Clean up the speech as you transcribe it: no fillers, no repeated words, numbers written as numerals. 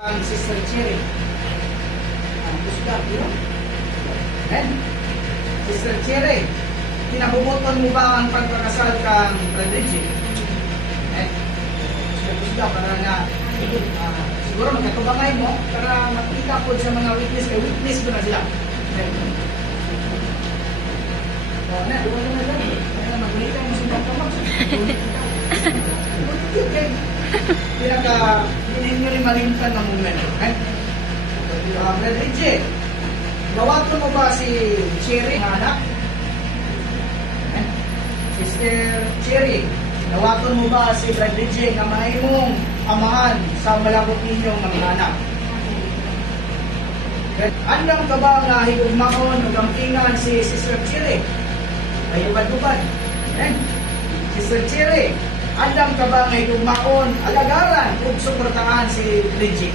Ang Sister Cherry. Gusto ka, di ba? Sister Cherry, kinabubuton mo ba ang pagkakasal kang Frederick? Gusto ka, para nga, siguro magkatubangay mo, para makita po sa mga witness, kay witness ko na sila. Mag-ulitan mo sa pagkakas. Hindi nyo malimtan ng momento. Frederick, gawato mo ba si Cherry, anak? Sister Cherry, gawato mo ba si Frederick na mahimong amahan sa malabot ninyong mga anak? Andam ka ba nga higugmaon o gampingan si Sister Cherry? Ayubad-ubad. Sister Cherry, andam ka ba nga higugmaon, alagaran o suportahan si Bridget?